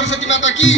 सरस्वती माता की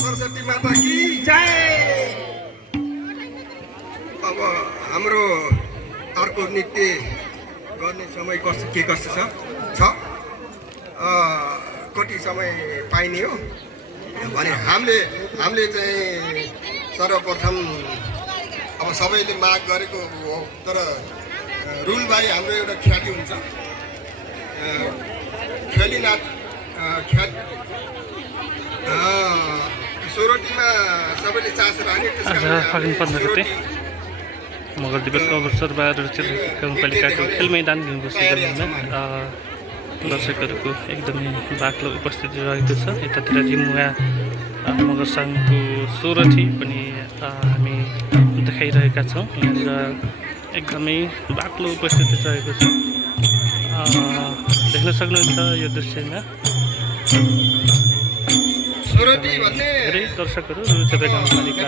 सरस्वती माता की जय। अब हाम्रो अर्को नृत्य गर्ने समय कस्तो छ कति समय पाइने हो भने हामीले चाहिँ सर्वप्रथम अब सबैले माग गरेको हो, तर रुलबारी हाम्रो एउटा ख्याली हुन्छ। ख्याली नाच सोरोटीमा सबैले चासो राख्ने। आज फागुन 15 गते मगर दिवसको अवसरमा रुचिर गाउँपालिकाको खेल मैदान घिउबस्तीमा दर्शकहरूको एकदमै बाक्लो उपस्थिति रहेको छ। यतातिर रिमुवा मगर सङ्घको सोरठी पनि हामी देखाइरहेका छौँ। यहाँनिर एकदमै बाक्लो उपस्थिति रहेको छ, देख्न सक्नुहुन्छ यो दृश्यमा। धेरै दर्शकहरू रुचिर गाउँपालिका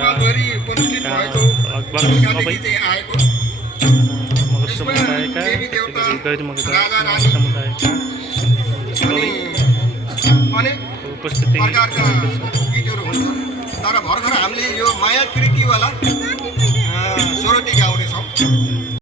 लगभग सबै मगर समुदायका गैर मगर समुदायका उपस्थिति तर भर्खर हामीले यो माया कृतिवाला सोरोटी गाउँदैछौँ।